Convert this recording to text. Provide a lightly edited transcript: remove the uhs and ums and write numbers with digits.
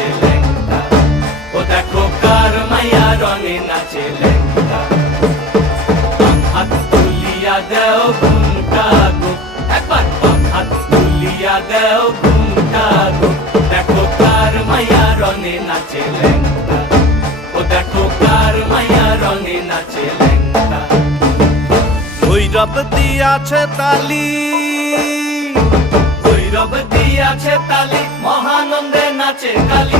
নাচে ল্যাংটা, ও দেখো কার মাইয়া রঙে নাচে ল্যাংটা। হাত তুলিয়া দেও ঘুমটা গো, একবার হাত তুলিয়া দেও ঘুমটা গো, দেখো কার মাইয়া রঙে নাচে ল্যাংটা, ও দেখো কার মাইয়া রঙে নাচে ল্যাংটা। ভৈরব দিয়াছে তালি, ভৈরব দিয়াছে তালি, মহানন্দে নাচে কালী।